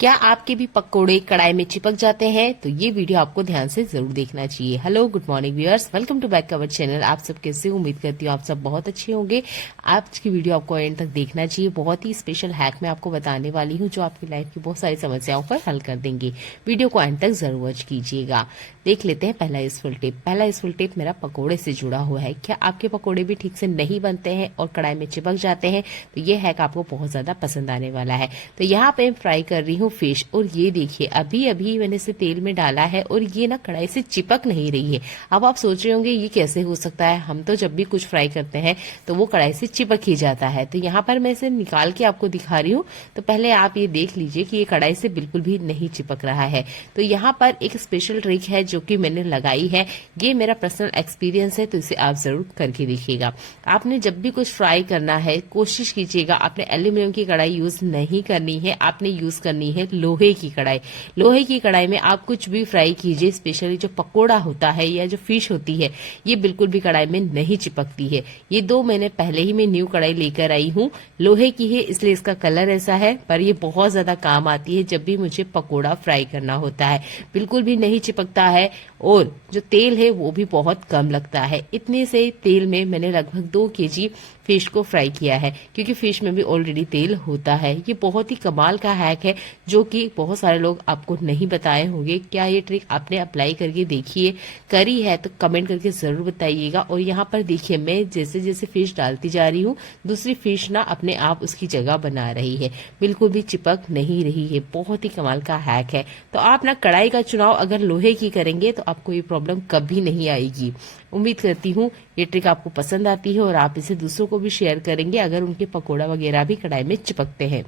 क्या आपके भी पकोड़े कढ़ाई में चिपक जाते हैं? तो ये वीडियो आपको ध्यान से जरूर देखना चाहिए। Hello, good morning viewers, welcome to back our channel. आप सब कैसे? उम्मीद करती हूँ आप सब बहुत अच्छे होंगे। आज की वीडियो आपको एंड तक देखना चाहिए। बहुत ही स्पेशल हैक मैं आपको बताने वाली हूँ जो आपकी लाइफ की बहुत सारी समस्याओं पर हल कर देंगे। वीडियो को एंड तक जरूर वॉच कीजिएगा। देख लेते हैं पहला यूजफुल टिप। पहला यूजफुल टिप मेरा पकोड़े से जुड़ा हुआ है। क्या आपके पकोड़े भी ठीक से नहीं बनते हैं और कढ़ाई में चिपक जाते हैं? तो ये हैक आपको बहुत ज्यादा पसंद आने वाला है। तो यहाँ पे फ्राई कर रही हूँ फिश, और ये देखिए अभी अभी मैंने इसे तेल में डाला है और ये ना कढ़ाई से चिपक नहीं रही है। अब आप सोच रहे होंगे ये कैसे हो सकता है, हम तो जब भी कुछ फ्राई करते हैं तो वो कढ़ाई से चिपक ही जाता है। तो यहाँ पर मैं इसे निकाल के आपको दिखा रही हूँ। तो पहले आप ये देख लीजिए कि ये कढ़ाई से बिल्कुल भी नहीं चिपक रहा है। तो यहाँ पर एक स्पेशल ट्रिक है जो कि मैंने लगाई है। ये मेरा पर्सनल एक्सपीरियंस है, तो इसे आप जरूर करके देखिएगा। आपने जब भी कुछ फ्राई करना है कोशिश कीजिएगा आपने एल्यूमिनियम की कढ़ाई यूज नहीं करनी है, आपने यूज करनी है लोहे की कढ़ाई। लोहे की कढ़ाई में आप कुछ भी फ्राई कीजिए, स्पेशली जो पकोड़ा होता है या जो फिश होती है ये बिल्कुल भी कढ़ाई में नहीं चिपकती है। ये दो मैंने पहले ही मैं न्यू कढ़ाई लेकर आई हूँ। लोहे की है इसलिए इसका कलर ऐसा है, पर ये बहुत ज्यादा काम आती है जब भी मुझे पकोड़ा फ्राई करना होता है। बिल्कुल भी नहीं चिपकता है और जो तेल है वो भी बहुत कम लगता है। इतने से तेल में मैंने लगभग 2 केजी फिश को फ्राई किया है, क्योंकि फिश में भी ऑलरेडी तेल होता है। ये बहुत ही कमाल का हैक है जो कि बहुत सारे लोग आपको नहीं बताए होंगे। क्या ये ट्रिक आपने अप्लाई करके देखिए? करी है तो कमेंट करके जरूर बताइएगा। और यहाँ पर देखिए मैं जैसे जैसे फिश डालती जा रही हूँ दूसरी फिश ना अपने आप उसकी जगह बना रही है, बिल्कुल भी चिपक नहीं रही है। बहुत ही कमाल का हैक है। तो आप ना कढ़ाई का चुनाव अगर लोहे की करेंगे तो आपको ये प्रॉब्लम कभी नहीं आएगी। उम्मीद करती हूँ ये ट्रिक आपको पसंद आती है और आप इसे दूसरों को भी शेयर करेंगे अगर उनके पकोड़ा वगैरह भी कढ़ाई में चिपकते हैं।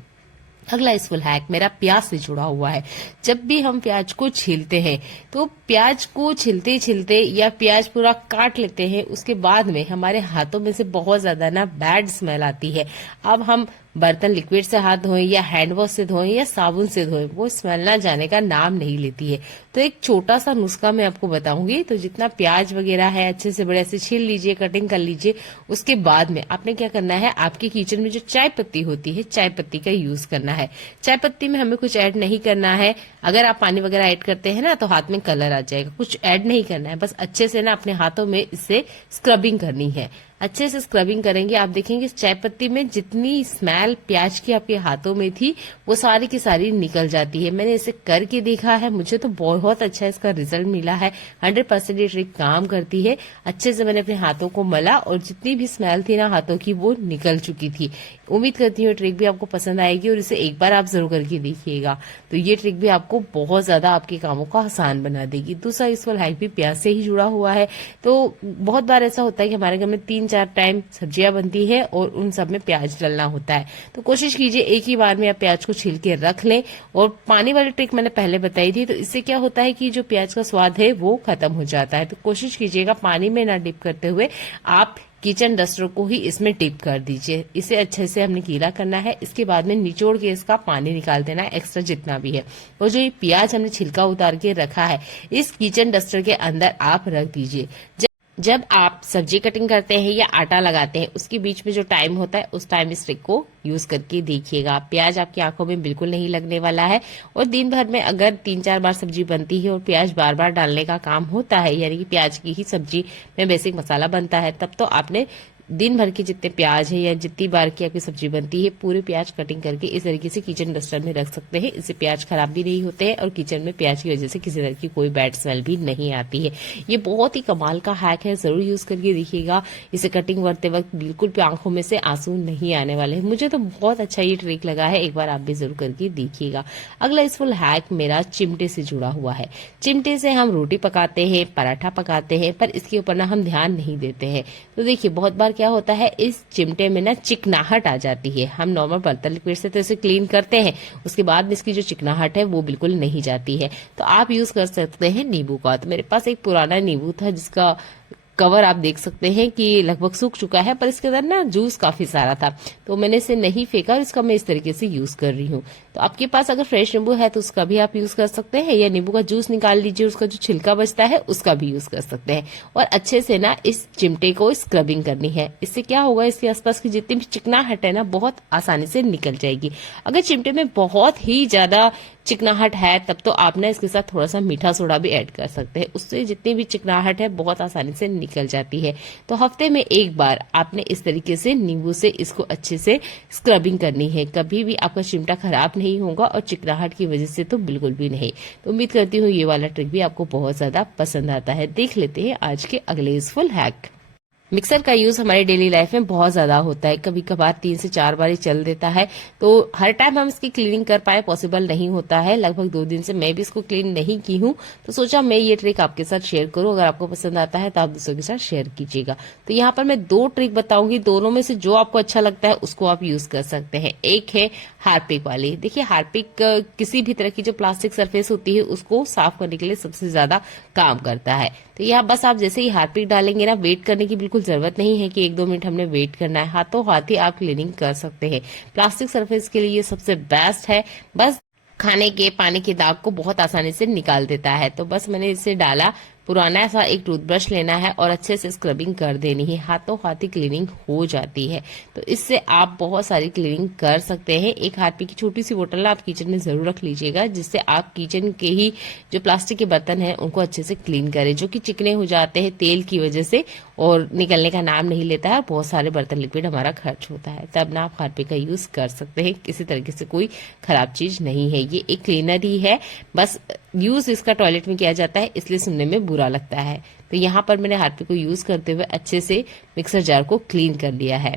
अगला यूजफुल हैक मेरा प्याज से जुड़ा हुआ है। जब भी हम प्याज को छीलते हैं तो प्याज को छिलते छिलते या प्याज पूरा काट लेते हैं, उसके बाद में हमारे हाथों में से बहुत ज्यादा ना बैड स्मेल आती है। अब हम बर्तन लिक्विड से हाथ धोएं या हैंड वॉश से धोएं या साबुन से धोएं, वो स्मेल ना जाने का नाम नहीं लेती है। तो एक छोटा सा नुस्खा मैं आपको बताऊंगी। तो जितना प्याज वगैरह है अच्छे से बड़े से छील लीजिए, कटिंग कर लीजिए। उसके बाद में आपने क्या करना है, आपके किचन में जो चाय पत्ती होती है चाय पत्ती का यूज करना है। चाय पत्ती में हमें कुछ ऐड नहीं करना है। अगर आप पानी वगैरह ऐड करते हैं ना तो हाथ में कलर आ जाएगा। कुछ ऐड नहीं करना है, बस अच्छे से ना अपने हाथों में इससे स्क्रबिंग करनी है। अच्छे से स्क्रबिंग करेंगे आप देखेंगे चाय पत्ती में जितनी स्मेल प्याज की आपके हाथों में थी वो सारी की सारी निकल जाती है। मैंने इसे करके देखा है, मुझे तो बहुत अच्छा इसका रिजल्ट मिला है। 100% ये ट्रिक काम करती है। अच्छे से मैंने अपने हाथों को मला और जितनी भी स्मेल थी ना हाथों की वो निकल चुकी थी। उम्मीद करती हूँ ट्रिक भी आपको पसंद आएगी और इसे एक बार आप जरूर करके देखिएगा। तो ये ट्रिक भी आपको बहुत ज्यादा आपके कामों को आसान बना देगी। दूसरा यूजफुल हैक भी प्याज से ही जुड़ा हुआ है। तो बहुत बार ऐसा होता है कि हमारे घर में 3-4 टाइम सब्जियां बनती है और उन सब में प्याज डलना होता है। तो कोशिश कीजिए एक ही बार में आप प्याज को छील के रख लें। और पानी वाली ट्रिक मैंने पहले बताई थी, तो इससे क्या होता है कि जो प्याज का स्वाद है वो खत्म हो जाता है। तो कोशिश कीजिएगा पानी में ना डिप करते हुए आप किचन डस्टर को ही इसमें डिप कर दीजिए। इसे अच्छे से हमने गीला करना है। इसके बाद में निचोड़ के इसका पानी निकाल देना है, एक्स्ट्रा जितना भी है। और जो ये प्याज हमने छिलका उतार के रखा है इस किचन डस्टर के अंदर आप रख दीजिए। जब आप सब्जी कटिंग करते हैं या आटा लगाते हैं उसके बीच में जो टाइम होता है उस टाइम इस ट्रिक को यूज करके देखिएगा। प्याज आपकी आंखों में बिल्कुल नहीं लगने वाला है। और दिन भर में अगर 3-4 बार सब्जी बनती है और प्याज बार बार डालने का काम होता है, यानी कि प्याज की ही सब्जी में बेसिक मसाला बनता है, तब तो आपने दिन भर के जितने प्याज है या जितनी बार की आपकी सब्जी बनती है पूरे प्याज कटिंग करके इस तरीके से किचन डस्टर में रख सकते हैं। इससे प्याज खराब भी नहीं होते हैं और किचन में प्याज की वजह से किसी तरह की कोई बैड स्मेल भी नहीं आती है। ये बहुत ही कमाल का हैक है, जरूर यूज करके देखिएगा। इसे कटिंग करते वक्त बिल्कुल भी आंखों में से आंसू नहीं आने वाले हैं। मुझे तो बहुत अच्छा ये ट्रिक लगा है, एक बार आप भी जरूर करके देखिएगा। अगला यूजफुल हैक मेरा चिमटे से जुड़ा हुआ है। चिमटे से हम रोटी पकाते हैं, पराठा पकाते हैं, पर इसके ऊपर ना हम ध्यान नहीं देते हैं। तो देखिए बहुत बार क्या होता है इस चिमटे में ना चिकनाहट आ जाती है। हम नॉर्मल बर्तन लिक्विड से तो इसे क्लीन करते हैं, उसके बाद में इसकी जो चिकनाहट है वो बिल्कुल नहीं जाती है। तो आप यूज कर सकते हैं नींबू का। तो मेरे पास एक पुराना नींबू था जिसका कवर आप देख सकते हैं कि लगभग सूख चुका है, पर इसके अंदर ना जूस काफी सारा था, तो मैंने इसे नहीं फेंका और इसका मैं इस तरीके से यूज कर रही हूँ। तो आपके पास अगर फ्रेश नींबू है तो उसका भी आप यूज कर सकते हैं, या नींबू का जूस निकाल लीजिए, उसका जो छिलका बचता है उसका भी यूज कर सकते हैं। और अच्छे से ना इस चिमटे को स्क्रबिंग करनी है। इससे क्या होगा, इसके आसपास की जितनी भी चिकनाहट है ना बहुत आसानी से निकल जाएगी। अगर चिमटे में बहुत ही ज्यादा चिकनाहट है तब तो आप ना इसके साथ थोड़ा सा मीठा सोडा भी ऐड कर सकते हैं, उससे जितनी भी चिकनाहट है बहुत आसानी से निकल जाती है। तो हफ्ते में एक बार आपने इस तरीके से नींबू से इसको अच्छे से स्क्रबिंग करनी है। कभी भी आपका चिमटा खराब नहीं होगा और चिकनाहट की वजह से तो बिल्कुल भी नहीं। तो उम्मीद करती हूँ ये वाला ट्रिक भी आपको बहुत ज्यादा पसंद आता है। देख लेते हैं आज के अगले यूजफुल हैक। मिक्सर का यूज हमारे डेली लाइफ में बहुत ज्यादा होता है, कभी कभार 3 से 4 बार ही चल देता है, तो हर टाइम हम इसकी क्लीनिंग कर पाए पॉसिबल नहीं होता है। लगभग 2 दिन से मैं भी इसको क्लीन नहीं की हूँ, तो सोचा मैं ये ट्रिक आपके साथ शेयर करूं। अगर आपको पसंद आता है तो आप दूसरों के साथ शेयर कीजिएगा। तो यहाँ पर मैं 2 ट्रिक बताऊंगी, दोनों में से जो आपको अच्छा लगता है उसको आप यूज कर सकते हैं। एक है हार्पिक वाली। देखिए हार्पिक किसी भी तरह की जो प्लास्टिक सरफेस होती है उसको साफ करने के लिए सबसे ज्यादा काम करता है। तो यहाँ बस आप जैसे ही हार्पिक डालेंगे ना, वेट करने की बिल्कुल जरूरत नहीं है कि 1-2 मिनट हमने वेट करना है, हाथों हाथ ही आप क्लीनिंग कर सकते हैं। प्लास्टिक सरफेस के लिए ये सबसे बेस्ट है। बस खाने के पानी के दाग को बहुत आसानी से निकाल देता है। तो बस मैंने इसे डाला, पुराना सा एक टूथब्रश लेना है और अच्छे से स्क्रबिंग कर देनी है, हाथों हाथ ही क्लीनिंग हो जाती है। तो इससे आप बहुत सारी क्लीनिंग कर सकते हैं। एक हार्पिक की छोटी सी बोतल आप किचन में जरूर रख लीजिएगा, जिससे आप किचन के ही जो प्लास्टिक के बर्तन हैं उनको अच्छे से क्लीन करें, जो कि चिकने हो जाते हैं तेल की वजह से और निकलने का नाम नहीं लेता है, बहुत सारे बर्तन लिक्विड हमारा खर्च होता है। तब ना आप हार्पिक का यूज कर सकते हैं, किसी तरीके से कोई खराब चीज नहीं है, ये एक क्लीनर ही है। बस यूज इसका टॉयलेट में किया जाता है इसलिए सुनने में बुरा लगता है। तो यहाँ पर मैंने हार्पिक को यूज करते हुए अच्छे से मिक्सर जार को क्लीन कर लिया है।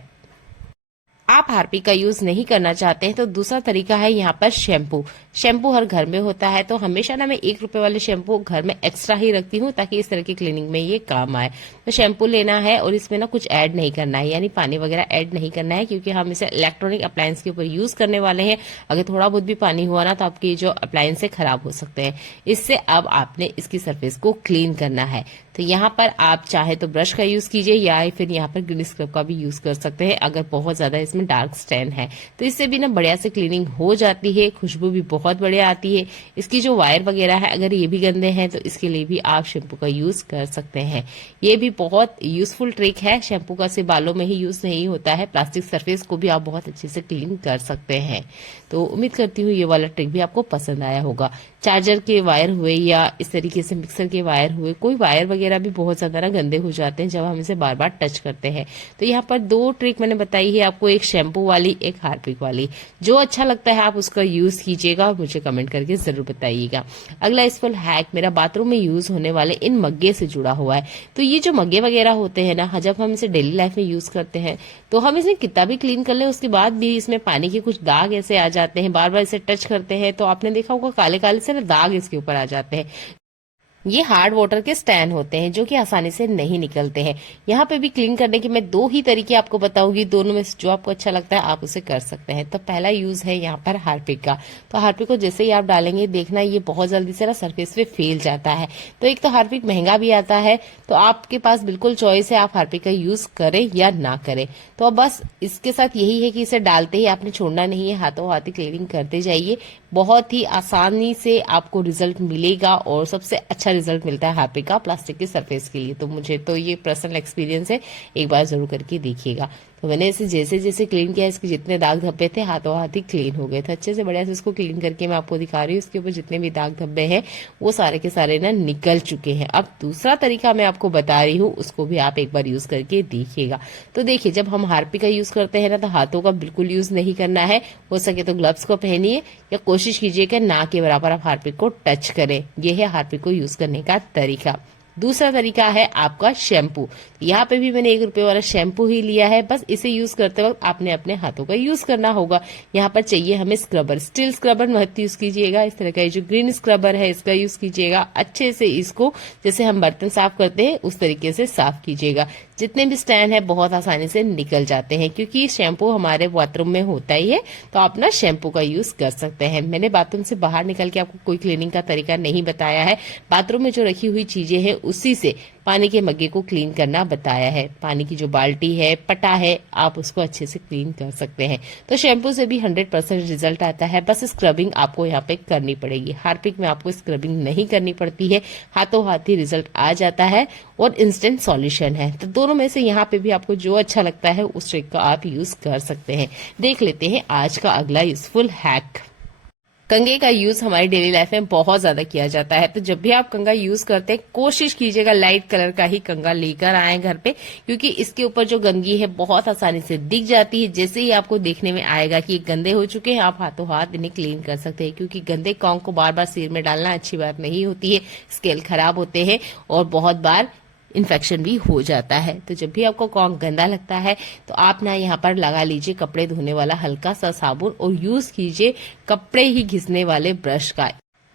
आप हार्पिक का यूज नहीं करना चाहते हैं तो दूसरा तरीका है यहाँ पर शैम्पू। शैम्पू हर घर में होता है, तो हमेशा ना मैं 1 रुपए वाले शैम्पू घर में एक्स्ट्रा ही रखती हूँ ताकि इस तरह की क्लीनिंग में ये काम आए। तो शैम्पू लेना है और इसमें ना कुछ ऐड नहीं करना है, यानी पानी वगैरह ऐड नहीं करना है, क्योंकि हम इसे इलेक्ट्रॉनिक अप्लायंस के ऊपर यूज करने वाले हैं। अगर थोड़ा बहुत भी पानी हुआ ना तो आपके जो अप्लायंस है खराब हो सकते हैं। इससे अब आपने इसकी सरफेस को क्लीन करना है। तो यहाँ पर आप चाहे तो ब्रश का यूज कीजिए या फिर यहाँ पर ग्रीन स्क्रब का भी यूज कर सकते हैं अगर बहुत ज्यादा इसमें डार्क स्टैन है। तो इससे भी ना बढ़िया से क्लीनिंग हो जाती है, खुशबू भी बहुत बढ़िया आती है। इसकी जो वायर वगैरह है अगर ये भी गंदे हैं तो इसके लिए भी आप शैम्पू का यूज कर सकते हैं। ये भी बहुत यूजफुल ट्रिक है। शैम्पू का सिर्फ बालों में ही यूज नहीं होता है, प्लास्टिक सरफेस को भी आप बहुत अच्छे से क्लीन कर सकते हैं। तो उम्मीद करती हूँ ये वाला ट्रिक भी आपको पसंद आया होगा। चार्जर के वायर हुए या इस तरीके से मिक्सर के वायर हुए, कोई वायर वगैरह भी बहुत ज्यादा ना गंदे हो जाते हैं जब हम इसे बार बार टच करते हैं। तो यहाँ पर 2 ट्रिक मैंने बताई है आपको, एक शैम्पू वाली, एक हार्पिक वाली। जो अच्छा लगता है आप उसका यूज कीजिएगा और मुझे कमेंट करके जरूर बताइएगा। अगला यूजफुल हैक मेरा बाथरूम में यूज होने वाले इन मग्गे से जुड़ा हुआ है। तो ये जो मग्गे वगैरह होते हैं ना, जब हम इसे डेली लाइफ में यूज करते हैं तो हम इसे कितना भी क्लीन कर ले उसके बाद भी इसमें पानी के कुछ दाग ऐसे आ जाते हैं। बार बार इसे टच करते हैं तो आपने देखा होगा काले काले से ना दाग इसके ऊपर आ जाते हैं। ये हार्ड वाटर के स्टैंड होते हैं जो कि आसानी से नहीं निकलते हैं। यहाँ पे भी क्लीन करने के मैं 2 ही तरीके आपको बताऊंगी, दोनों में से जो आपको अच्छा लगता है आप उसे कर सकते हैं। तो पहला यूज है यहाँ पर हार्पिक का। तो हार्पिक को जैसे ही आप डालेंगे देखना ये बहुत जल्दी से ना सरफेस पे फैल जाता है। तो एक तो हार्पिक महंगा भी आता है, तो आपके पास बिल्कुल चॉइस है, आप हार्पिक का यूज करें या ना करें। तो अब बस इसके साथ यही है कि इसे डालते ही आपने छोड़ना नहीं है, हाथों हाथ ही क्लीनिंग करते जाइए। बहुत ही आसानी से आपको रिजल्ट मिलेगा और सबसे अच्छा रिजल्ट मिलता है हार्पिक का प्लास्टिक की सरफेस के लिए। तो मुझे तो ये पर्सनल एक्सपीरियंस है, एक बार जरूर करके देखिएगा। तो मैंने इसे जैसे जैसे क्लीन किया, इसके जितने दाग धब्बे थे हाथों हाथ ही क्लीन हो गए थे अच्छे से। बढ़िया से इसको क्लीन करके मैं आपको दिखा रही हूँ, इसके ऊपर जितने भी दाग धब्बे हैं वो सारे के सारे ना निकल चुके हैं। अब दूसरा तरीका मैं आपको बता रही हूँ, उसको भी आप एक बार यूज करके देखिएगा। तो देखिए, जब हम हार्पिक का यूज करते हैं ना तो हाथों का बिल्कुल यूज नहीं करना है। हो सके तो ग्लव्स को पहनिए या कोशिश कीजिए कि ना के बराबर आप हार्पिक को टच करें। यह है हार्पिक को यूज करने का तरीका। दूसरा तरीका है आपका शैम्पू। यहाँ पे भी मैंने 1 रुपए वाला शैम्पू ही लिया है। बस इसे यूज करते वक्त आपने अपने हाथों का यूज करना होगा। यहाँ पर चाहिए हमें स्क्रबर, स्टील स्क्रबर मत यूज कीजिएगा, इस तरह का जो ग्रीन स्क्रबर है इसका यूज कीजिएगा। अच्छे से इसको जैसे हम बर्तन साफ करते हैं उस तरीके से साफ कीजिएगा। जितने भी स्टैंड है बहुत आसानी से निकल जाते हैं, क्योंकि शैम्पू हमारे बाथरूम में होता ही है, तो आप ना शैम्पू का यूज कर सकते हैं। मैंने बाथरूम से बाहर निकल के आपको कोई क्लीनिंग का तरीका नहीं बताया है। बाथरूम में जो रखी हुई चीजें हैं उसी से पानी के मग्गे को क्लीन करना बताया है। पानी की जो बाल्टी है, पटा है, आप उसको अच्छे से क्लीन कर सकते हैं। तो शैम्पू से भी 100% रिजल्ट आता है, बस स्क्रबिंग आपको यहाँ पे करनी पड़ेगी। हार्पिक में आपको स्क्रबिंग नहीं करनी पड़ती है, हाथों हाथ ही रिजल्ट आ जाता है और इंस्टेंट सॉल्यूशन है। तो दोनों में से यहाँ पे भी आपको जो अच्छा लगता है उस ट्रिक का आप यूज कर सकते हैं। देख लेते हैं आज का अगला यूजफुल हैक। कंघे का यूज हमारी डेली लाइफ में बहुत ज्यादा किया जाता है, तो जब भी आप कंघा यूज करते हैं कोशिश कीजिएगा लाइट कलर का ही कंघा लेकर आए घर पे, क्योंकि इसके ऊपर जो गंदगी है बहुत आसानी से दिख जाती है। जैसे ही आपको देखने में आएगा कि ये गंदे हो चुके हैं, आप हाथों हाथ इन्हें क्लीन कर सकते हैं, क्योंकि गंदे कॉन्ग को बार बार सिर में डालना अच्छी बात नहीं होती है। स्केल खराब होते हैं और बहुत बार इन्फेक्शन भी हो जाता है। तो जब भी आपको कॉन्ग गंदा लगता है तो आप ना यहाँ पर लगा लीजिए कपड़े धोने वाला हल्का सा साबुन और यूज कीजिए कपड़े ही घिसने वाले ब्रश का।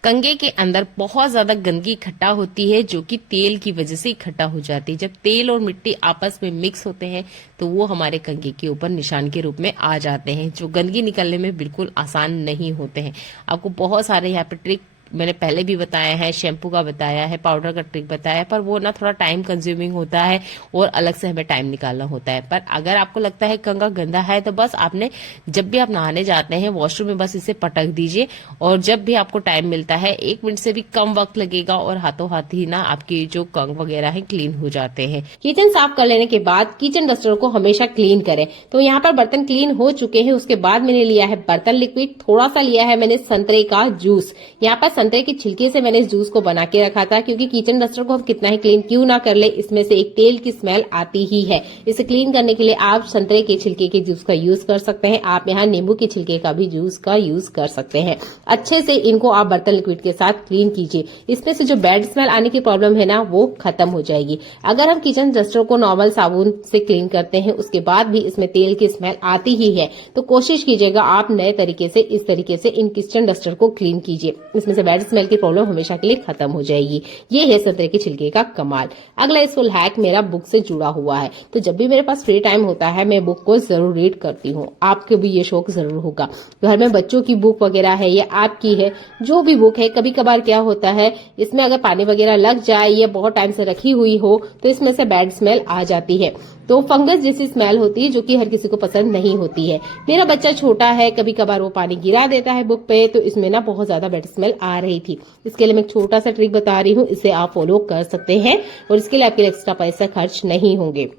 कंघे के अंदर बहुत ज्यादा गंदगी इकट्ठा होती है, जो कि तेल की वजह से इकट्ठा हो जाती है। जब तेल और मिट्टी आपस में मिक्स होते हैं तो वो हमारे कंघे के ऊपर निशान के रूप में आ जाते हैं, जो गंदगी निकलने में बिल्कुल आसान नहीं होते हैं। आपको बहुत सारे यहाँ पे ट्रिक मैंने पहले भी बताया है, शैम्पू का बताया है, पाउडर का ट्रिक बताया है, पर वो ना थोड़ा टाइम कंज्यूमिंग होता है और अलग से हमें टाइम निकालना होता है। पर अगर आपको लगता है कंघा गंदा है तो बस आपने जब भी आप नहाने जाते हैं वॉशरूम में बस इसे पटक दीजिए और जब भी आपको टाइम मिलता है 1 मिनट से भी कम वक्त लगेगा और हाथों हाथ ही ना आपकी जो कंघ वगैरह है क्लीन हो जाते हैं। किचन साफ कर लेने के बाद किचन डस्टर को हमेशा क्लीन करें। तो यहाँ पर बर्तन क्लीन हो चुके हैं, उसके बाद मैंने लिया है बर्तन लिक्विड, थोड़ा सा लिया है मैंने संतरे का जूस। यहाँ पर संतरे के छिलके से मैंने इस जूस को बना के रखा था, क्योंकि किचन डस्टर को हम कितना ही क्लीन क्यों ना कर ले, इसमें से एक तेल की स्मेल आती ही है। इसे क्लीन करने के लिए आप संतरे के छिलके के जूस का यूज कर सकते हैं। आप यहाँ नींबू के छिलके का भी जूस का यूज कर सकते हैं। अच्छे से इनको आप बर्तन लिक्विड के साथ क्लीन कीजिए। इसमें से जो बैड स्मेल आने की प्रॉब्लम है ना, वो खत्म हो जाएगी। अगर हम किचन डस्टर को नॉर्मल साबुन से क्लीन करते हैं उसके बाद भी इसमें तेल की स्मेल आती ही है, तो कोशिश कीजिएगा आप नए तरीके से इस तरीके से इन किचन डस्टर को क्लीन कीजिए। इसमें से बैड स्मेल की प्रॉब्लम हमेशा के लिए खत्म हो जाएगी। ये है संतरे के छिलके का कमाल। अगला यूजफुल हैक मेरा बुक से जुड़ा हुआ है, तो जब भी मेरे पास फ्री टाइम होता है मैं बुक को जरूर रीड करती हूँ। आपको भी ये शौक जरूर होगा। घर में बच्चों की बुक वगैरह है या आपकी है, जो भी बुक है, कभी कभार क्या होता है इसमें अगर पानी वगैरह लग जाए या बहुत टाइम से रखी हुई हो तो इसमें से बैड स्मेल आ जाती है। तो फंगस जैसी स्मेल होती है, जो कि हर किसी को पसंद नहीं होती है। मेरा बच्चा छोटा है, कभी कभार वो पानी गिरा देता है बुक पे, तो इसमें ना बहुत ज्यादा बैड स्मेल आ रही थी। इसके लिए मैं एक छोटा सा ट्रिक बता रही हूँ, इसे आप फॉलो कर सकते हैं और इसके लिए आपके एक्स्ट्रा पैसा खर्च नहीं होंगे।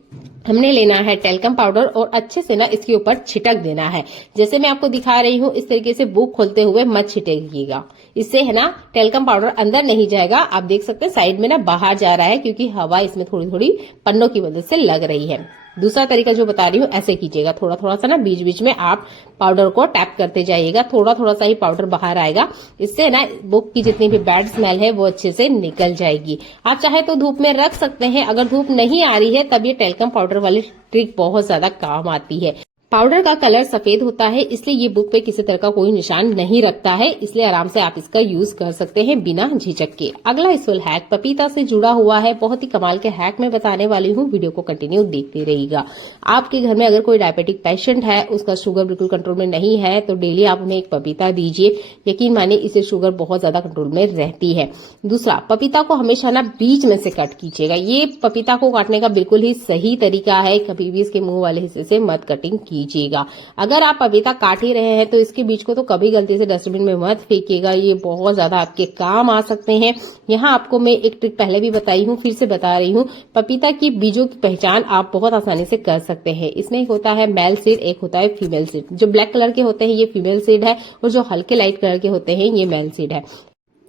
हमने लेना है टेल्कम पाउडर और अच्छे से ना इसके ऊपर छिटक देना है। जैसे मैं आपको दिखा रही हूँ इस तरीके से बुक खोलते हुए मत छिटकिएगा, इससे है ना टेल्कम पाउडर अंदर नहीं जाएगा। आप देख सकते हैं साइड में ना बाहर जा रहा है, क्योंकि हवा इसमें थोड़ी थोड़ी पन्नों की मदद से लग रही है। दूसरा तरीका जो बता रही हूँ ऐसे कीजिएगा, थोड़ा थोड़ा सा ना बीच बीच में आप पाउडर को टैप करते जाइएगा, थोड़ा थोड़ा सा ही पाउडर बाहर आएगा। इससे ना बुक की जितनी भी बैड स्मेल है वो अच्छे से निकल जाएगी। आप चाहे तो धूप में रख सकते हैं, अगर धूप नहीं आ रही है तब ये टेल्कम पाउडर वाली ट्रिक बहुत ज्यादा काम आती है। पाउडर का कलर सफेद होता है, इसलिए ये बुक पे किसी तरह का कोई निशान नहीं रखता है, इसलिए आराम से आप इसका यूज कर सकते हैं बिना झिझक के। अगला यूजफुल हैक पपीता से जुड़ा हुआ है, बहुत ही कमाल के हैक मैं बताने वाली हूँ, वीडियो को कंटिन्यू देखते रहिएगा। आपके घर में अगर कोई डायबिटिक पेशेंट है, उसका शुगर बिल्कुल कंट्रोल में नहीं है, तो डेली आप उन्हें एक पपीता दीजिए। यकीन मानिए इससे शुगर बहुत ज्यादा कंट्रोल में रहती है। दूसरा, पपीता को हमेशा ना बीच में से कट कीजिएगा। ये पपीता को काटने का बिल्कुल ही सही तरीका है, कभी भी इसके मुंह वाले हिस्से से मत कटिंग कीजिएगा। अगर आप पपीता काट ही रहे हैं तो इसके बीज को तो कभी गलती से डस्टबिन में मत फेंकिएगा, ये बहुत ज्यादा आपके काम आ सकते हैं। यहाँ आपको मैं एक ट्रिक पहले भी बताई हूँ, फिर से बता रही हूँ। पपीता की बीजों की पहचान आप बहुत आसानी से कर सकते हैं। इसमें एक होता है मेल सीड, एक होता है फीमेल सीड। जो ब्लैक कलर के होते हैं ये फीमेल सीड है और जो हल्के लाइट कलर के होते हैं ये मेल सीड है।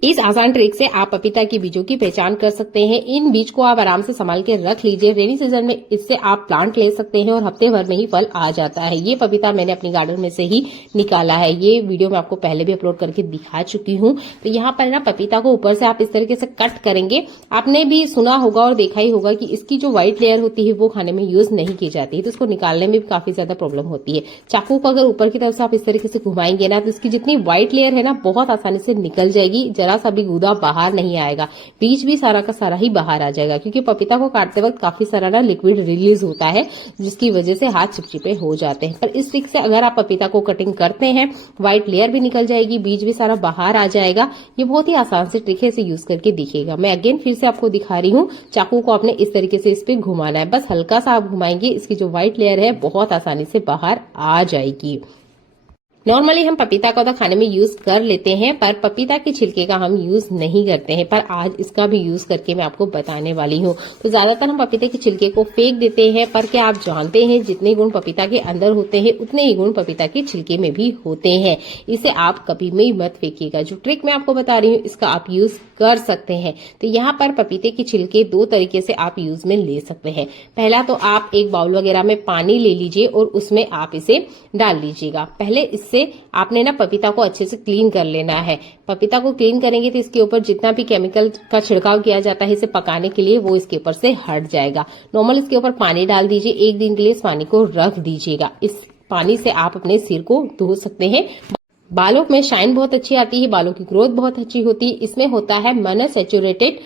इस आसान ट्रिक से आप पपीता की बीजों की पहचान कर सकते हैं। इन बीज को आप आराम से संभाल के रख लीजिए। रेनी सीजन में इससे आप प्लांट ले सकते हैं और हफ्ते भर में ही फल आ जाता है। ये पपीता मैंने अपनी गार्डन में से ही निकाला है, ये वीडियो मैं आपको पहले भी अपलोड करके दिखा चुकी हूँ। तो यहाँ पर ना पपीता को ऊपर से आप इस तरीके से कट करेंगे। आपने भी सुना होगा और देखा ही होगा कि इसकी जो व्हाइट लेयर होती है वो खाने में यूज नहीं की जाती है, तो इसको निकालने में भी काफी ज्यादा प्रॉब्लम होती है। चाकू को अगर ऊपर की तरफ से आप इस तरीके से घुमाएंगे ना तो इसकी जितनी व्हाइट लेयर है ना बहुत आसानी से निकल जाएगी। जरा जरा सा भी गूदा बाहर नहीं आएगा, बीज भी सारा का सारा ही बाहर आ जाएगा, क्योंकि पपीता को काटते वक्त काफी सारा ना लिक्विड रिलीज होता है जिसकी वजह से हाथ चिपचिपे हो जाते हैं। पर इस ट्रिक से अगर आप पपीता को कटिंग करते हैं, व्हाइट लेयर भी निकल जाएगी, बीज भी सारा बाहर आ जाएगा। ये बहुत ही आसान से ट्रिक है, इसे यूज करके देखिएगा। मैं अगेन फिर से आपको दिखा रही हूँ, चाकू को आपने इस तरीके से इस पे घुमाना है, बस हल्का सा आप घुमाएंगे, इसकी जो व्हाइट लेयर है बहुत आसानी से बाहर आ जाएगी। नॉर्मली हम पपीता का तो खाने में यूज कर लेते हैं, पर पपीता के छिलके का हम यूज नहीं करते हैं, पर आज इसका भी यूज करके मैं आपको बताने वाली हूँ। तो ज्यादातर हम पपीते के छिलके को फेंक देते हैं, पर क्या आप जानते हैं जितने गुण पपीता के अंदर होते हैं उतने ही गुण पपीता के छिलके में भी होते हैं। इसे आप कभी भी मत फेंकिएगा। जो ट्रिक मैं आपको बता रही हूँ इसका आप यूज कर सकते हैं। तो यहाँ पर पपीते के छिलके दो तरीके से आप यूज में ले सकते हैं। पहला तो आप एक बाउल वगैरह में पानी ले लीजिए और उसमें आप इसे डाल लीजिएगा। पहले इससे आपने ना पपीता को अच्छे से क्लीन कर लेना है। पपीता को क्लीन करेंगे तो इसके ऊपर जितना भी केमिकल का छिड़काव किया जाता है इसे पकाने के लिए, वो इसके ऊपर से हट जाएगा। नॉर्मल इसके ऊपर पानी डाल दीजिए, एक दिन के लिए इस पानी को रख दीजिएगा। इस पानी से आप अपने सिर को धो सकते हैं। बालों में शाइन बहुत अच्छी आती है, बालों की ग्रोथ बहुत अच्छी होती है। इसमें होता है मोनोसैचुरेटेड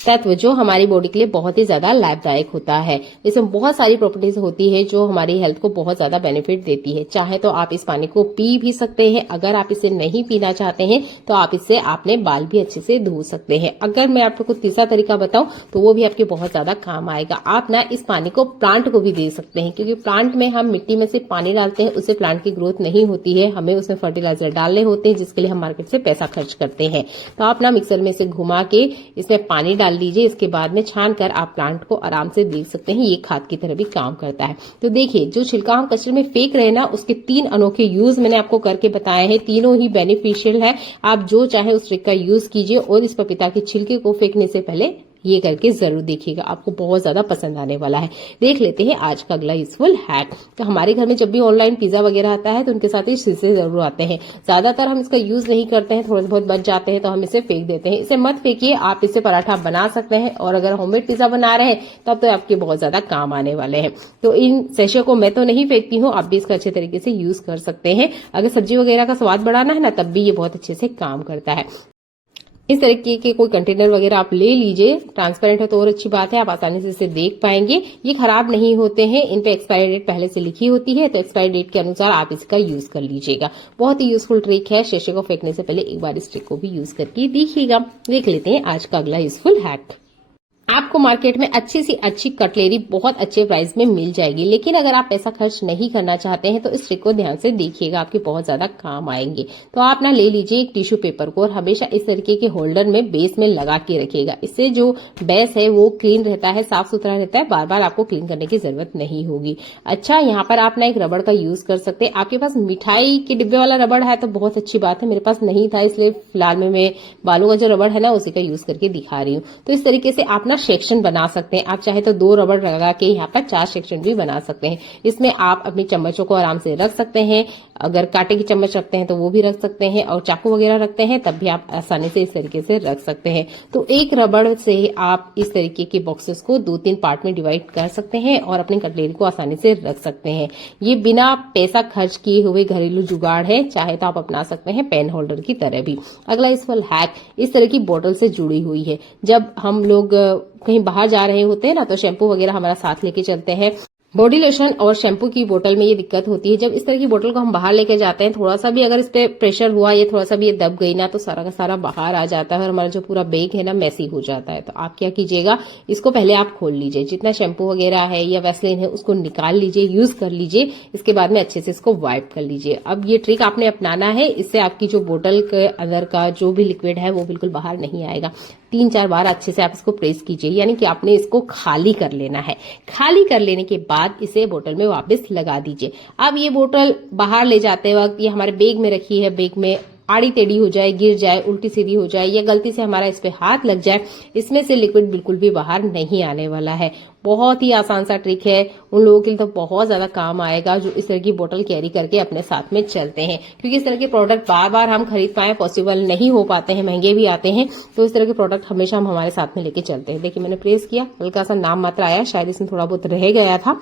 तत्व जो हमारी बॉडी के लिए बहुत ही ज्यादा लाभदायक होता है। इसमें बहुत सारी प्रॉपर्टीज होती है जो हमारी हेल्थ को बहुत ज्यादा बेनिफिट देती है। चाहे तो आप इस पानी को पी भी सकते हैं, अगर आप इसे नहीं पीना चाहते हैं तो आप इससे अपने बाल भी अच्छे से धो सकते हैं। अगर मैं आपको तीसरा तरीका बताऊं तो वो भी आपके बहुत ज्यादा काम आएगा। आप ना इस पानी को प्लांट को भी दे सकते हैं, क्योंकि प्लांट में हम मिट्टी में से पानी डालते हैं, उससे प्लांट की ग्रोथ नहीं होती है, हमें उसमें फर्टिलाइजर डालने होते हैं जिसके लिए हम मार्केट से पैसा खर्च करते हैं। तो आप ना मिक्सर में से घुमा के इसमें पानी डाल लीजिए, इसके बाद में छान कर आप प्लांट को आराम से देख सकते हैं। ये खाद की तरह भी काम करता है। तो देखिए, जो छिलका हम कचरे में फेंक रहे हैं ना, उसके 3 अनोखे यूज मैंने आपको करके बताए हैं, तीनों ही बेनिफिशियल है। आप जो चाहे उस ट्रिक का यूज कीजिए और इस पपीता के छिलके को फेंकने से पहले ये करके जरूर देखिएगा, आपको बहुत ज्यादा पसंद आने वाला है। देख लेते हैं आज का अगला यूजफुल हैक। तो हमारे घर में जब भी ऑनलाइन पिज्जा वगैरह आता है तो उनके साथ ये शीशे जरूर आते हैं। ज्यादातर हम इसका यूज नहीं करते हैं, थोड़े बहुत बच जाते हैं तो हम इसे फेंक देते हैं। इसे मत फेंकिए, आप इससे पराठा बना सकते हैं, और अगर होममेड पिज्जा बना रहे हैं तब तो आपके बहुत ज्यादा काम आने वाले हैं। तो इन सेशे को मैं तो नहीं फेंकती हूँ, आप भी इसका अच्छे तरीके से यूज कर सकते हैं। अगर सब्जी वगैरह का स्वाद बढ़ाना है ना, तब भी ये बहुत अच्छे से काम करता है। इस तरीके के कोई कंटेनर वगैरह आप ले लीजिए, ट्रांसपेरेंट है तो और अच्छी बात है, आप आसानी से इसे देख पाएंगे। ये खराब नहीं होते हैं, इन पे एक्सपायरी डेट पहले से लिखी होती है, तो एक्सपायरी डेट के अनुसार आप इसका यूज कर लीजिएगा। बहुत ही यूजफुल ट्रिक है। शीशे को फेंकने से पहले एक बार इस ट्रिक को भी यूज करके देखिएगा। देख लेते हैं आज का अगला यूजफुल हैक। आपको मार्केट में अच्छी सी अच्छी कटलेरी बहुत अच्छे प्राइस में मिल जाएगी, लेकिन अगर आप पैसा खर्च नहीं करना चाहते हैं तो इस ट्रिक को ध्यान से देखिएगा, आपके बहुत ज्यादा काम आएंगे। तो आप ना ले लीजिए एक टिश्यू पेपर को और हमेशा इस तरीके के होल्डर में बेस में लगा के रखिएगा। इससे जो बेस है वो क्लीन रहता है, साफ सुथरा रहता है, बार बार आपको क्लीन करने की जरूरत नहीं होगी। अच्छा, यहाँ पर आप ना एक रबड़ का यूज कर सकते हैं। आपके पास मिठाई के डिब्बे वाला रबड़ है तो बहुत अच्छी बात है, मेरे पास नहीं था इसलिए फिलहाल में मैं बालों का जो रबड़ है ना उसी का यूज करके दिखा रही हूँ। तो इस तरीके से आप ना सेक्शन बना सकते हैं। आप चाहे तो 2 रबड़ लगा के यहाँ पर 4 सेक्शन भी बना सकते हैं। इसमें आप अपनी चम्मचों को आराम से रख सकते हैं, अगर कांटे की चम्मच रखते हैं तो वो भी रख सकते हैं, और चाकू वगैरह रखते हैं तब भी आप आसानी से इस तरीके से रख सकते हैं। तो एक रबड़ से आप इस तरीके के बॉक्सेस को 2-3 पार्ट में डिवाइड कर सकते हैं और अपनी कटलेरी को आसानी से रख सकते हैं। ये बिना पैसा खर्च किए हुए घरेलू जुगाड़ है, चाहे तो आप अपना सकते हैं पेन होल्डर की तरह भी। अगला यूजफुल हैक इस तरह की बोतल से जुड़ी हुई है। जब हम लोग कहीं बाहर जा रहे होते हैं ना तो शैम्पू वगैरह हमारा साथ लेके चलते हैं। बॉडी लोशन और शैम्पू की बोतल में ये दिक्कत होती है, जब इस तरह की बोतल को हम बाहर लेके जाते हैं, थोड़ा सा भी अगर इस पे प्रेशर हुआ, ये थोड़ा सा भी ये दब गई ना, तो सारा का सारा बाहर आ जाता है और हमारा जो पूरा बैग है ना मैसी हो जाता है। तो आप क्या कीजिएगा, इसको पहले आप खोल लीजिए, जितना शैम्पू वगैरह है या वैसलीन है उसको निकाल लीजिए, यूज कर लीजिए। इसके बाद में अच्छे से इसको वाइप कर लीजिए। अब ये ट्रिक आपने अपनाना है, इससे आपकी जो बोतल के अंदर का जो भी लिक्विड है वो बिल्कुल बाहर नहीं आएगा। 3-4 बार अच्छे से आप इसको प्रेस कीजिए, यानी कि आपने इसको खाली कर लेना है। खाली कर लेने के बाद इसे बोतल में वापस लगा दीजिए। अब ये बोतल बाहर ले जाते वक्त ये हमारे बैग में रखी है, बैग में आड़ी टेढ़ी हो जाए, गिर जाए, उल्टी सीधी हो जाए या गलती से हमारा इस पे हाथ लग जाए, इसमें से लिक्विड बिल्कुल भी बाहर नहीं आने वाला है। बहुत ही आसान सा ट्रिक है, उन लोगों के लिए तो बहुत ज्यादा काम आएगा जो इस तरह की बोतल कैरी करके अपने साथ में चलते हैं, क्योंकि इस तरह के प्रोडक्ट बार बार हम खरीद पाए पॉसिबल नहीं हो पाते हैं, महंगे भी आते हैं। तो इस तरह के प्रोडक्ट हमेशा हम हमारे साथ में लेके चलते हैं। देखिए मैंने प्रेस किया, हल्का सा नाम मात्र आया, शायद इसमें थोड़ा बहुत रह गया था,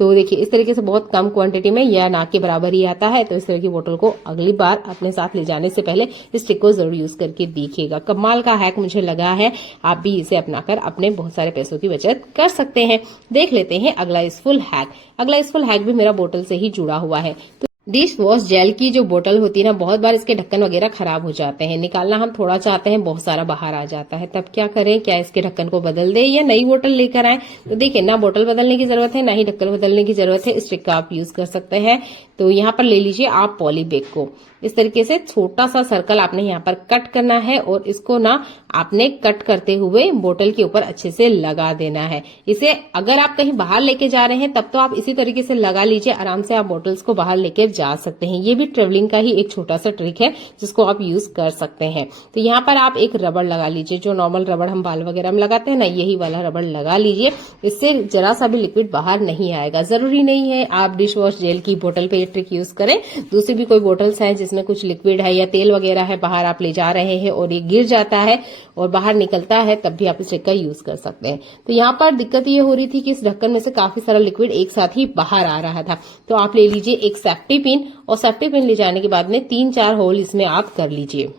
तो देखिए इस तरीके से बहुत कम क्वांटिटी में या ना के बराबर ही आता है। तो इस तरह की बोतल को अगली बार अपने साथ ले जाने से पहले इस ट्रिक को जरूर यूज करके देखिएगा। कमाल का हैक मुझे लगा है, आप भी इसे अपनाकर अपने बहुत सारे पैसों की बचत कर सकते हैं। देख लेते हैं अगला यूजफुल हैक। अगला यूजफुल हैक भी मेरा बोतल से ही जुड़ा हुआ है। डिश वॉश जेल की जो बोतल होती है ना, बहुत बार इसके ढक्कन वगैरह खराब हो जाते हैं, निकालना हम थोड़ा चाहते हैं, बहुत सारा बाहर आ जाता है, तब क्या करें? क्या इसके ढक्कन को बदल दें या नई बोतल लेकर आए? तो देखिए ना बोतल बदलने की जरूरत है ना ही ढक्कन बदलने की जरूरत है। इस ट्रिक का आप यूज कर सकते हैं। तो यहाँ पर ले लीजिए आप पॉली बैग को, इस तरीके से छोटा सा सर्कल आपने यहाँ पर कट करना है और इसको ना आपने कट करते हुए बोतल के ऊपर अच्छे से लगा देना है। इसे अगर आप कहीं बाहर लेके जा रहे हैं तब तो आप इसी तरीके से लगा लीजिए, आराम से आप बोतल्स को बाहर लेके जा सकते हैं। ये भी ट्रेवलिंग का ही एक छोटा सा ट्रिक है जिसको आप यूज कर सकते हैं। तो यहाँ पर आप एक रबड़ लगा लीजिए, जो नॉर्मल रबड़ हम बाल वगैरह में लगाते हैं ना, यही वाला रबड़ लगा लीजिए। इससे जरा सा भी लिक्विड बाहर नहीं आएगा। जरूरी नहीं है आप डिश वॉश जेल की बोतल पे ये ट्रिक यूज करें, दूसरी भी कोई बोतल्स हैं जिसमें कुछ लिक्विड है या तेल वगैरह है, बाहर आप ले जा रहे हैं और ये गिर जाता है और बाहर निकलता है, तब भी आप इस ट्रिक का यूज कर सकते हैं। तो यहाँ पर दिक्कत ये हो रही थी कि इस ढक्कन में से काफी सारा लिक्विड एक साथ ही बाहर आ रहा था। तो आप ले लीजिए एक सेफ्टी पिन, और सेफ्टी पिन ले जाने के बाद में 3-4 होल इसमें आप कर लीजिए।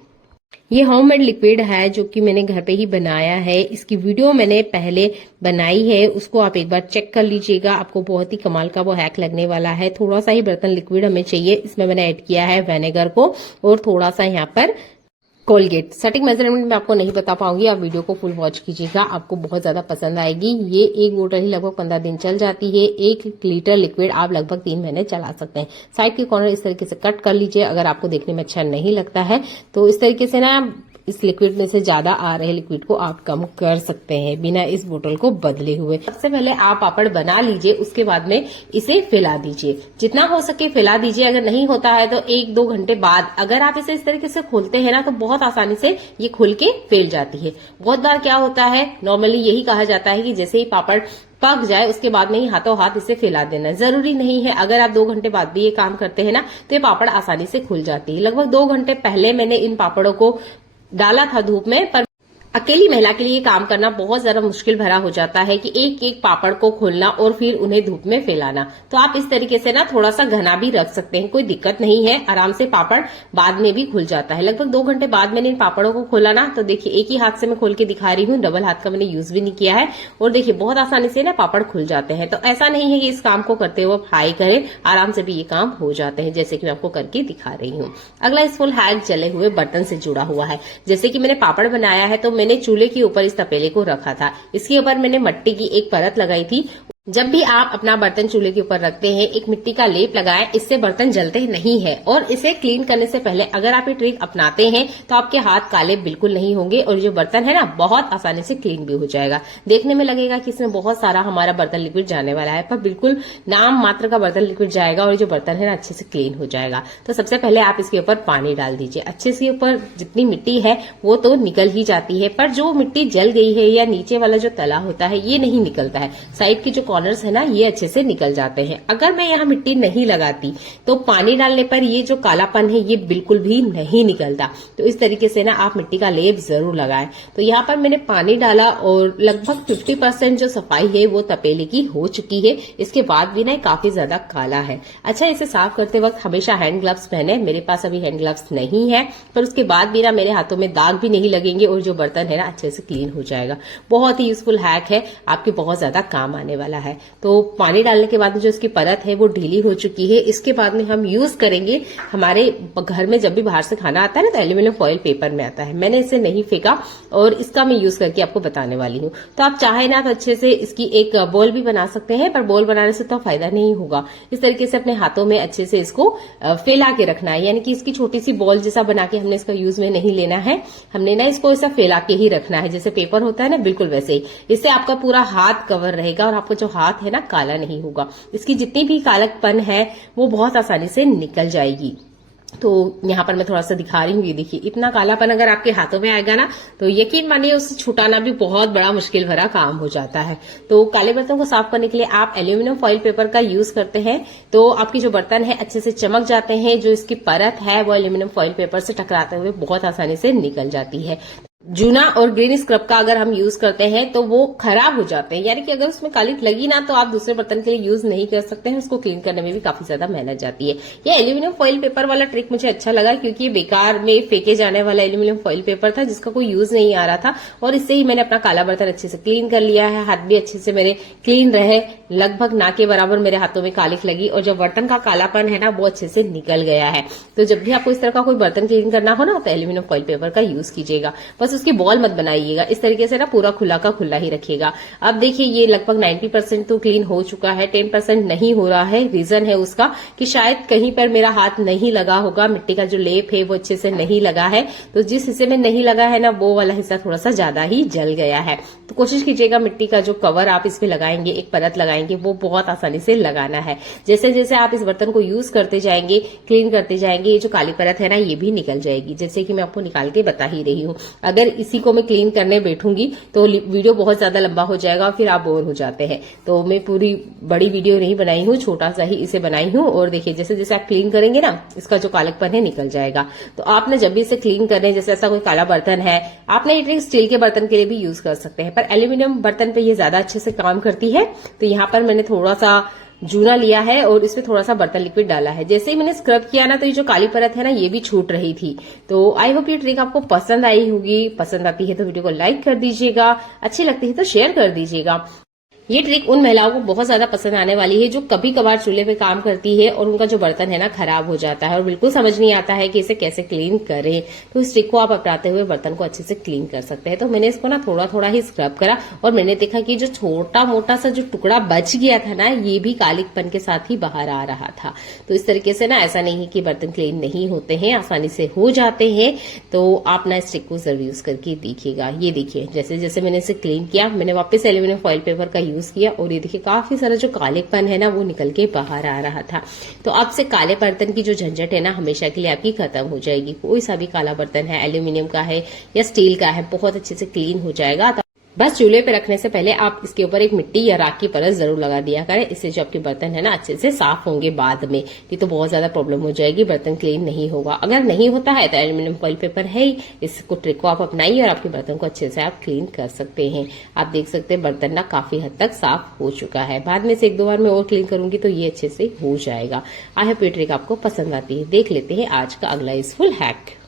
ये होममेड लिक्विड है जो कि मैंने घर पे ही बनाया है। इसकी वीडियो मैंने पहले बनाई है, उसको आप एक बार चेक कर लीजिएगा। आपको बहुत ही कमाल का वो हैक लगने वाला है। थोड़ा सा ही बर्तन लिक्विड हमें चाहिए, इसमें मैंने ऐड किया है विनेगर को और थोड़ा सा यहाँ पर कोलगेट। सटीक मेजरमेंट में आपको नहीं बता पाऊंगी, आप वीडियो को फुल वॉच कीजिएगा, आपको बहुत ज्यादा पसंद आएगी। ये एक बोतल ही लगभग 15 दिन चल जाती है। 1 लीटर लिक्विड आप लगभग 3 महीने चला सकते हैं। साइड के कॉर्नर इस तरीके से कट कर लीजिए। अगर आपको देखने में अच्छा नहीं लगता है तो इस तरीके से ना इस लिक्विड में से ज्यादा आ रहे लिक्विड को आप कम कर सकते हैं बिना इस बोतल को बदले हुए। सबसे पहले आप पापड़ बना लीजिए, उसके बाद में इसे फैला दीजिए, जितना हो सके फैला दीजिए। अगर नहीं होता है तो 1-2 घंटे बाद अगर आप इसे इस तरीके से खोलते हैं ना, तो बहुत आसानी से ये खुल के फैल जाती है। बहुत बार क्या होता है, नॉर्मली यही कहा जाता है कि जैसे ही पापड़ पक जाए उसके बाद में ही हाथों हाथ इसे फैला देना। जरूरी नहीं है, अगर आप 2 घंटे बाद भी ये काम करते हैं ना तो ये पापड़ आसानी से खुल जाती है। लगभग 2 घंटे पहले मैंने इन पापड़ों को डाला था धूप में, पर अकेली महिला के लिए काम करना बहुत ज्यादा मुश्किल भरा हो जाता है कि एक एक पापड़ को खोलना और फिर उन्हें धूप में फैलाना। तो आप इस तरीके से ना थोड़ा सा घना भी रख सकते हैं, कोई दिक्कत नहीं है, आराम से पापड़ बाद में भी खुल जाता है। लगभग 2 घंटे बाद मैंने इन पापड़ों को खोला ना, तो देखिए एक ही हाथ से मैं खोल के दिखा रही हूँ, डबल हाथ का मैंने यूज भी नहीं किया है, और देखिए बहुत आसानी से ना पापड़ खुल जाते हैं। तो ऐसा नहीं है कि इस काम को करते हुए हाई करें, आराम से भी ये काम हो जाते हैं, जैसे कि मैं आपको करके दिखा रही हूँ। अगला इस फुल हैक जले हुए बर्तन से जुड़ा हुआ है। जैसे कि मैंने पापड़ बनाया है तो मैंने चूल्हे के ऊपर इस तपेले को रखा था, इसके ऊपर मैंने मिट्टी की एक परत लगाई थी। जब भी आप अपना बर्तन चूल्हे के ऊपर रखते हैं, एक मिट्टी का लेप लगाएं, इससे बर्तन जलते नहीं है। और इसे क्लीन करने से पहले अगर आप ये ट्रिक अपनाते हैं तो आपके हाथ काले बिल्कुल नहीं होंगे और जो बर्तन है ना बहुत आसानी से क्लीन भी हो जाएगा। देखने में लगेगा कि इसमें बहुत सारा हमारा बर्तन लिक्विड जाने वाला है, पर बिल्कुल नाम मात्र का बर्तन लिक्विड जाएगा और जो बर्तन है ना अच्छे से क्लीन हो जाएगा। तो सबसे पहले आप इसके ऊपर पानी डाल दीजिए। अच्छे से ऊपर जितनी मिट्टी है वो तो निकल ही जाती है, पर जो मिट्टी जल गई है या नीचे वाला जो तला होता है ये नहीं निकलता है। साइड की जो कॉर्नर्स है ना ये अच्छे से निकल जाते हैं। अगर मैं यहाँ मिट्टी नहीं लगाती तो पानी डालने पर ये जो कालापन है ये बिल्कुल भी नहीं निकलता। तो इस तरीके से ना आप मिट्टी का लेप जरूर लगाएं। तो यहाँ पर मैंने पानी डाला और लगभग 50% जो सफाई है वो तपेले की हो चुकी है। इसके बाद भी ना काफी ज्यादा काला है। अच्छा, इसे साफ करते वक्त हमेशा हैंड ग्लव्स पहने। मेरे पास अभी हैंड ग्लव्स नहीं है, पर उसके बाद भी ना मेरे हाथों में दाग भी नहीं लगेंगे और जो बर्तन है ना अच्छे से क्लीन हो जाएगा। बहुत ही यूजफुल हैक है, आपके बहुत ज्यादा काम आने वाला है। तो पानी डालने के बाद जो इसकी परत है वो ढीली हो चुकी है। इसके बाद में हम यूज करेंगे, हमारे घर में जब भी बाहर से खाना आता है ना तो एल्यूमिनियम फॉइल पेपर में आता है। मैंने इसे नहीं फेंका और इसका मैं यूज करके आपको बताने वाली हूँ। तो आप चाहे ना तो अच्छे से इसकी एक बॉल भी बना सकते हैं, पर बॉल बनाने से तो फायदा नहीं होगा। इस तरीके से अपने हाथों में अच्छे से इसको फैला के रखना है, यानी कि इसकी छोटी सी बॉल जैसा बना के हमने इसका यूज में नहीं लेना है। हमने ना इसको ऐसा फैला के ही रखना है, जैसे पेपर होता है ना बिल्कुल वैसे ही। इससे आपका पूरा हाथ कवर रहेगा और आपका जो हाथ है ना काला नहीं होगा। इसकी जितनी भी कालकपन है वो बहुत आसानी से निकल जाएगी। तो यहाँ पर मैं थोड़ा सा दिखा रही हूँ, ये देखिए इतना कालापन अगर आपके हाथों में आएगा ना तो यकीन मानिए उसे छुटाना भी बहुत बड़ा मुश्किल भरा काम हो जाता है। तो काले बर्तन को साफ करने के लिए आप एल्यूमिनियम फॉइल पेपर का यूज करते हैं तो आपकी जो बर्तन है अच्छे से चमक जाते हैं। जो इसकी परत है वो एल्यूमिनियम फॉइल पेपर से टकराते हुए बहुत आसानी से निकल जाती है। जूना और ग्रीन स्क्रब का अगर हम यूज करते हैं तो वो खराब हो जाते हैं, यानी कि अगर उसमें कालिक लगी ना तो आप दूसरे बर्तन के लिए यूज नहीं कर सकते हैं। उसको क्लीन करने में भी काफी ज्यादा मेहनत जाती है। ये एल्यूमिनियम फॉइल पेपर वाला ट्रिक मुझे अच्छा लगा, क्योंकि ये बेकार में फेंके जाने वाला एल्यूमिनियम फॉइल पेपर था जिसका कोई यूज नहीं आ रहा था, और इससे ही मैंने अपना काला बर्तन अच्छे से क्लीन कर लिया है। हाथ भी अच्छे से मेरे क्लीन रहे, लगभग ना के बराबर मेरे हाथों में कालिक लगी, और जो बर्तन का कालापन है ना वो अच्छे से निकल गया है। तो जब भी आपको इस तरह का कोई बर्तन क्लीन करना हो ना तो एल्यूमिनियम फॉइल पेपर का यूज कीजिएगा। बस उसकी बॉल मत बनाइएगा, इस तरीके से ना पूरा खुला का खुला ही रखिएगा। अब देखिए ये लगभग 90% तो क्लीन हो चुका है, 10% नहीं हो रहा है। रीजन है उसका कि शायद कहीं पर मेरा हाथ नहीं लगा होगा, मिट्टी का जो लेप है वो अच्छे से नहीं लगा है। तो जिस हिस्से में नहीं लगा है ना वो वाला हिस्सा थोड़ा सा ज्यादा ही जल गया है। तो कोशिश कीजिएगा मिट्टी का जो कवर आप इस पे लगाएंगे, एक परत लगाएंगे, वो बहुत आसानी से लगाना है। जैसे जैसे आप इस बर्तन को यूज करते जाएंगे, क्लीन करते जाएंगे, ये जो काली परत है ना ये भी निकल जाएगी, जैसे कि मैं आपको निकाल के बता ही रही हूँ। अगर इसी को मैं क्लीन करने बैठूंगी तो वीडियो बहुत ज्यादा लंबा हो जाएगा और फिर आप बोर हो जाते हैं। तो मैं पूरी बड़ी वीडियो नहीं बनाई हूँ, छोटा सा ही इसे बनाई हूँ। और देखिए जैसे जैसे आप क्लीन करेंगे ना इसका जो कालकपन है निकल जाएगा। तो आप ना जब भी इसे क्लीन कर रहे हैं, जैसे ऐसा कोई काला बर्तन है, आपने ये ट्रिक स्टील के बर्तन के लिए भी यूज कर सकते हैं, पर एल्यूमिनियम बर्तन पे ये ज्यादा अच्छे से काम करती है। तो यहाँ पर मैंने थोड़ा सा जूना लिया है और इसमें थोड़ा सा बर्तन लिक्विड डाला है। जैसे ही मैंने स्क्रब किया ना तो ये जो काली परत है ना ये भी छूट रही थी। तो आई होप ये ट्रिक आपको पसंद आई होगी। पसंद आती है तो वीडियो को लाइक कर दीजिएगा, अच्छी लगती है तो शेयर कर दीजिएगा। ये ट्रिक उन महिलाओं को बहुत ज्यादा पसंद आने वाली है जो कभी कभार चूल्हे पे काम करती है और उनका जो बर्तन है ना खराब हो जाता है और बिल्कुल समझ नहीं आता है कि इसे कैसे क्लीन करें। तो इस ट्रिक को आप अपनाते हुए बर्तन को अच्छे से क्लीन कर सकते हैं। तो मैंने इसको ना थोड़ा थोड़ा ही स्क्रब करा और मैंने देखा कि जो छोटा मोटा सा जो टुकड़ा बच गया था ना ये भी कालिकपन के साथ ही बाहर आ रहा था। तो इस तरीके से ना ऐसा नहीं कि बर्तन क्लीन नहीं होते हैं, आसानी से हो जाते हैं। तो आप ना इस ट्रिक को जरूर यूज करके देखिएगा। ये देखिए जैसे जैसे मैंने इसे क्लीन किया, मैंने वापस एल्यूमिनियम फॉइल पेपर का यूज किया और ये देखिए काफी सारा जो कालेपन है ना वो निकल के बाहर आ रहा था। तो अब से काले बर्तन की जो झंझट है ना हमेशा के लिए आपकी खत्म हो जाएगी। कोई सा भी काला बर्तन है, एल्यूमिनियम का है या स्टील का है, बहुत अच्छे से क्लीन हो जाएगा। बस चूल्हे पे रखने से पहले आप इसके ऊपर एक मिट्टी या राख की परत जरूर लगा दिया करें। इससे जो आपके बर्तन है ना अच्छे से साफ होंगे बाद में। ये तो बहुत ज्यादा प्रॉब्लम हो जाएगी, बर्तन क्लीन नहीं होगा। अगर नहीं होता है तो एल्यूमिनियम फॉइल पेपर है ही, इसको ट्रिक को आप अपनाइए और आपके बर्तन को अच्छे से आप क्लीन कर सकते हैं। आप देख सकते हैं बर्तन ना काफी हद तक साफ हो चुका है। बाद में से एक दो बार मैं और क्लीन करूंगी तो ये अच्छे से हो जाएगा। आई होप ये ट्रिक आपको पसंद आती है। देख लेते हैं आज का अगला यूजफुल हैक।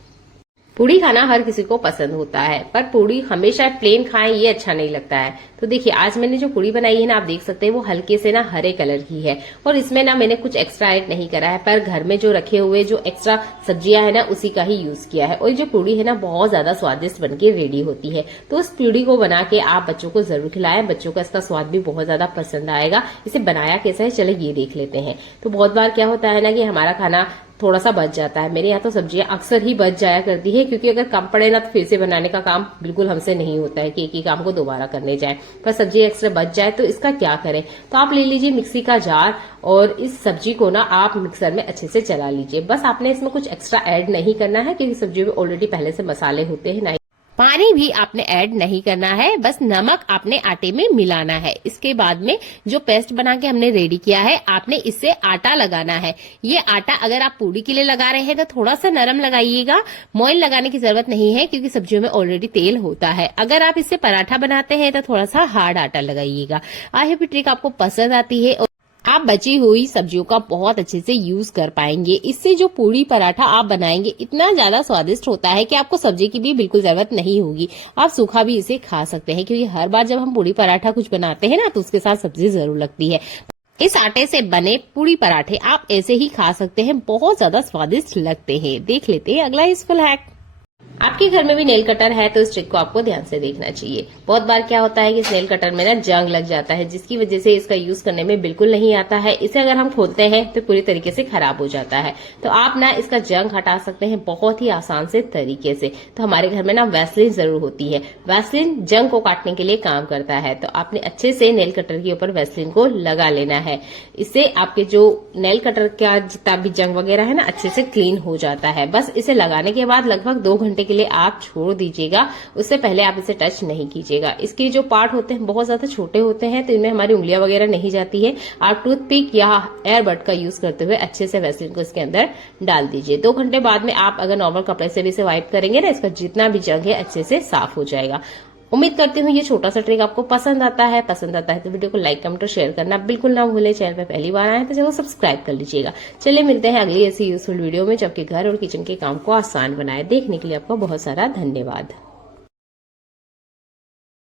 पूड़ी खाना हर किसी को पसंद होता है, पर पूड़ी हमेशा प्लेन खाएं ये अच्छा नहीं लगता है। तो देखिए आज मैंने जो पूड़ी बनाई है ना आप देख सकते हैं वो हल्के से ना हरे कलर की है और इसमें ना मैंने कुछ एक्स्ट्रा ऐड नहीं करा है, पर घर में जो रखे हुए जो एक्स्ट्रा सब्जियां है ना उसी का ही यूज किया है। और जो पूड़ी है ना बहुत ज्यादा स्वादिष्ट बनके रेडी होती है। तो उस पूड़ी को बना के आप बच्चों को जरूर खिलाएं, बच्चों का इसका स्वाद भी बहुत ज्यादा पसंद आएगा। इसे बनाया कैसा है चलो ये देख लेते हैं। तो बहुत बार क्या होता है ना कि हमारा खाना थोड़ा सा बच जाता है। मेरे यहाँ तो सब्जियां अक्सर ही बच जाया करती है, क्योंकि अगर कम पड़े ना तो फिर से बनाने का काम बिल्कुल हमसे नहीं होता है कि एक ही काम को दोबारा करने जाए। पर सब्जी एक्स्ट्रा बच जाए तो इसका क्या करें। तो आप ले लीजिए मिक्सी का जार और इस सब्जी को ना आप मिक्सर में अच्छे से चला लीजिए। बस आपने इसमें कुछ एक्स्ट्रा ऐड नहीं करना है, क्योंकि सब्जी में ऑलरेडी पहले से मसाले होते हैं, ना पानी भी आपने ऐड नहीं करना है। बस नमक आपने आटे में मिलाना है। इसके बाद में जो पेस्ट बना के हमने रेडी किया है आपने इससे आटा लगाना है। ये आटा अगर आप पूड़ी के लिए लगा रहे हैं तो थोड़ा सा नरम लगाइएगा, मोइन लगाने की जरूरत नहीं है क्योंकि सब्जियों में ऑलरेडी तेल होता है। अगर आप इससे पराठा बनाते हैं तो थोड़ा सा हार्ड आटा लगाइएगा। आई होप ये ट्रिक आपको पसंद आती है और आप बची हुई सब्जियों का बहुत अच्छे से यूज कर पाएंगे। इससे जो पूड़ी पराठा आप बनाएंगे इतना ज्यादा स्वादिष्ट होता है कि आपको सब्जी की भी बिल्कुल जरूरत नहीं होगी। आप सूखा भी इसे खा सकते हैं, क्योंकि हर बार जब हम पूड़ी पराठा कुछ बनाते हैं ना तो उसके साथ सब्जी जरूर लगती है। इस आटे से बने पूड़ी पराठे आप ऐसे ही खा सकते हैं, बहुत ज्यादा स्वादिष्ट लगते हैं। देख लेते हैं अगला यूजफुल हैक। आपके घर में भी नेल कटर है तो इस ट्रिक को आपको ध्यान से देखना चाहिए। बहुत बार क्या होता है कि इस नेल कटर में ना जंग लग जाता है, जिसकी वजह से इसका यूज करने में बिल्कुल नहीं आता है। इसे अगर हम खोलते हैं तो पूरी तरीके से खराब हो जाता है। तो आप ना इसका जंग हटा सकते हैं बहुत ही आसान से तरीके से। तो हमारे घर में ना वैसलीन जरूर होती है। वैसलीन जंग को काटने के लिए काम करता है। तो आपने अच्छे से नेल कटर के ऊपर वैसलीन को लगा लेना है। इससे आपके जो नेल कटर का जितना भी जंग वगैरह है ना अच्छे से क्लीन हो जाता है। बस इसे लगाने के बाद लगभग 2 घंटे के के लिए आप छोड़ दीजिएगा, उससे पहले आप इसे टच नहीं कीजिएगा। इसके जो पार्ट होते हैं बहुत ज्यादा छोटे होते हैं, तो इनमें हमारी उंगलियां वगैरह नहीं जाती है। आप टूथपिक या एयरबड का यूज करते हुए अच्छे से वैसलीन को इसके अंदर डाल दीजिए। 2 घंटे बाद में आप अगर नॉर्मल कपड़े से भी इसे वाइप करेंगे ना, इसका जितना भी जंग है अच्छे से साफ हो जाएगा। उम्मीद करती हूँ ये छोटा सा ट्रिक आपको पसंद आता है। पसंद आता है तो वीडियो को लाइक, कमेंट और शेयर करना बिल्कुल ना भूले। चैनल पे पहली बार आए तो जरूर सब्सक्राइब कर लीजिएगा। चलिए मिलते हैं अगली ऐसी यूजफुल वीडियो में जो आपके घर और किचन के काम को आसान बनाए। देखने के लिए आपका बहुत सारा धन्यवाद।